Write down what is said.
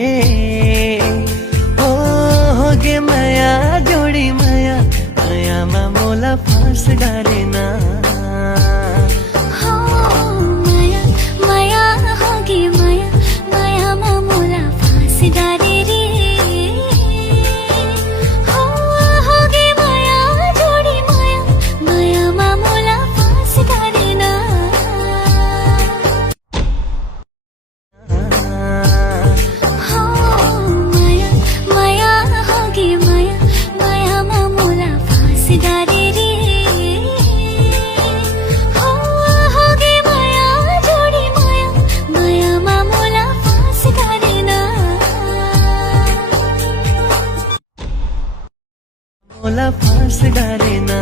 ओ होगे माया जोडी माया मायामा मोला फाँस डालेना हो माया माया होगी माया मायामा मोला फाँस डाले रे हो होगे माया जोडी माया मायामा मोला फाँस डालेना हो माया माया होगी माया मायामा मोला फाँस डाले रे हो होगे माया जोडी माया मायामा मोला फाँस डालेना मोला फाँस डालेना